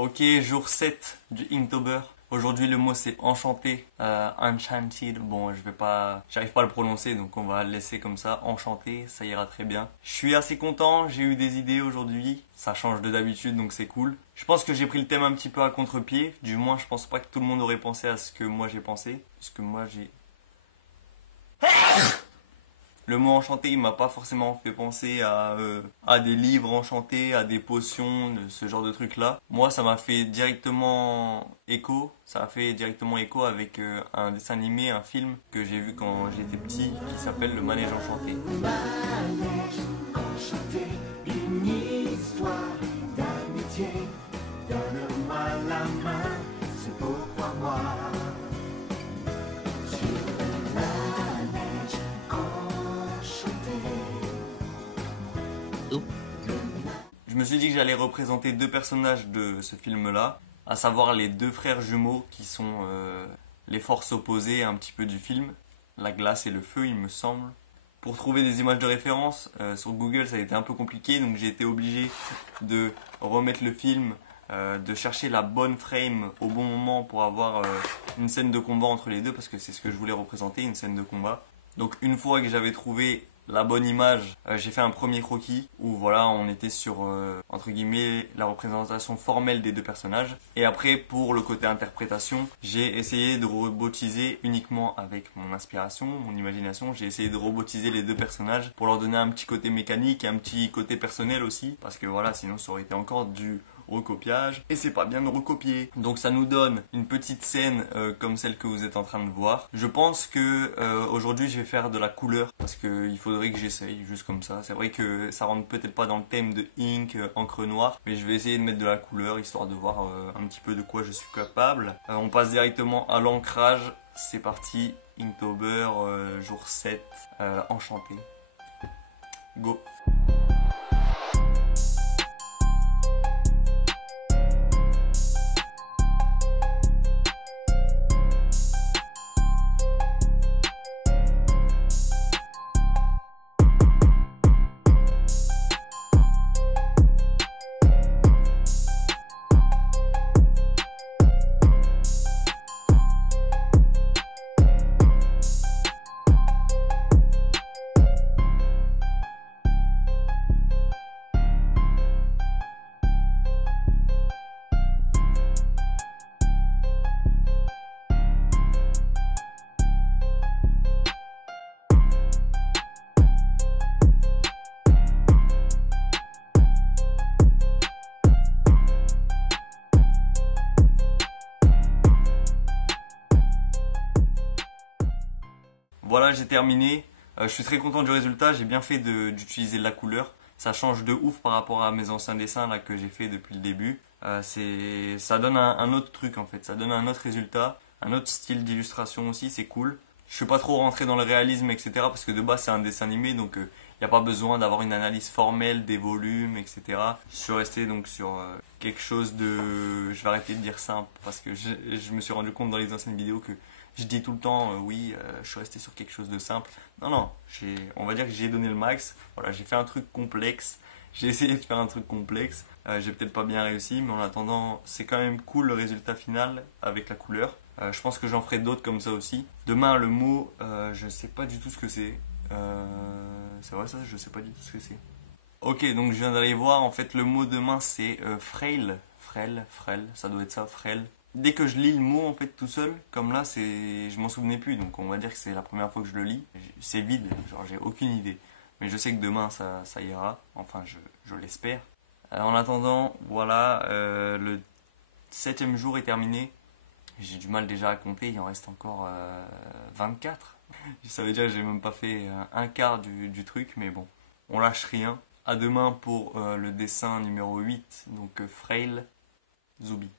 Ok, jour 7 du Inktober. Aujourd'hui le mot c'est enchanté, enchanted. Bon, j'arrive pas à le prononcer, donc on va le laisser comme ça, enchanté, ça ira très bien. Je suis assez content, j'ai eu des idées aujourd'hui, ça change de d'habitude donc c'est cool. Je pense que j'ai pris le thème un petit peu à contre-pied, du moins je pense pas que tout le monde aurait pensé à ce que moi j'ai pensé, puisque moi j'ai... Le mot enchanté, il m'a pas forcément fait penser à des livres enchantés, à des potions, ce genre de trucs-là. Moi, ça m'a fait directement écho. Ça a fait directement écho avec un dessin animé, un film que j'ai vu quand j'étais petit, qui s'appelle Le Manège Enchanté. Manège enchanté, une histoire d'amitié. Donne-moi la main, c'est pourquoi moi. Je me suis dit que j'allais représenter deux personnages de ce film-là, à savoir les deux frères jumeaux qui sont les forces opposées un petit peu du film, la glace et le feu, il me semble. Pour trouver des images de référence sur Google, ça a été un peu compliqué, donc j'ai été obligé de remettre le film, de chercher la bonne frame au bon moment pour avoir une scène de combat entre les deux, parce que c'est ce que je voulais représenter, une scène de combat. Donc une fois que j'avais trouvé la bonne image, j'ai fait un premier croquis où voilà, on était sur entre guillemets la représentation formelle des deux personnages. Et après, pour le côté interprétation, j'ai essayé de robotiser uniquement avec mon inspiration, mon imagination. J'ai essayé de robotiser les deux personnages pour leur donner un petit côté mécanique et un petit côté personnel aussi, parce que voilà, sinon ça aurait été encore du recopiage et c'est pas bien de recopier. Donc ça nous donne une petite scène comme celle que vous êtes en train de voir. Je pense que aujourd'hui je vais faire de la couleur parce qu'il faudrait que j'essaye juste comme ça. C'est vrai que ça rentre peut-être pas dans le thème de ink, encre noire, mais je vais essayer de mettre de la couleur histoire de voir un petit peu de quoi je suis capable. On passe directement à l'ancrage. C'est parti, Inktober, jour 7, enchanté. Go! Voilà, j'ai terminé. Je suis très content du résultat. J'ai bien fait d'utiliser de la couleur. Ça change de ouf par rapport à mes anciens dessins là, que j'ai fait depuis le début. Ça donne un autre truc en fait. Ça donne un autre résultat, un autre style d'illustration aussi. C'est cool. Je suis pas trop rentré dans le réalisme, etc. Parce que de base c'est un dessin animé, donc il n'y a pas besoin d'avoir une analyse formelle des volumes, etc. Je suis resté donc sur quelque chose de... Je vais arrêter de dire simple parce que je me suis rendu compte dans les anciennes vidéos que je dis tout le temps oui, je suis resté sur quelque chose de simple. Non, non, on va dire que j'ai donné le max. Voilà, j'ai fait un truc complexe. J'ai essayé de faire un truc complexe. J'ai peut-être pas bien réussi, mais en attendant, c'est quand même cool le résultat final avec la couleur. Je pense que j'en ferai d'autres comme ça aussi. Demain, le mot, je sais pas du tout ce que c'est. C'est vrai ça, je sais pas du tout ce que c'est. Ok, donc je viens d'aller voir. En fait, le mot demain c'est frail. Frêle, ça doit être ça, frêle. Dès que je lis le mot en fait tout seul, comme là, je m'en souvenais plus, donc on va dire que c'est la première fois que je le lis. C'est vide, genre j'ai aucune idée. Mais je sais que demain ça ira, enfin je l'espère. En attendant, voilà, le 7e jour est terminé. J'ai du mal déjà à compter, il en reste encore 24. Ça veut dire que j'ai même pas fait un quart du truc, mais bon, on lâche rien. À demain pour le dessin numéro 8, donc Frail Zoubi.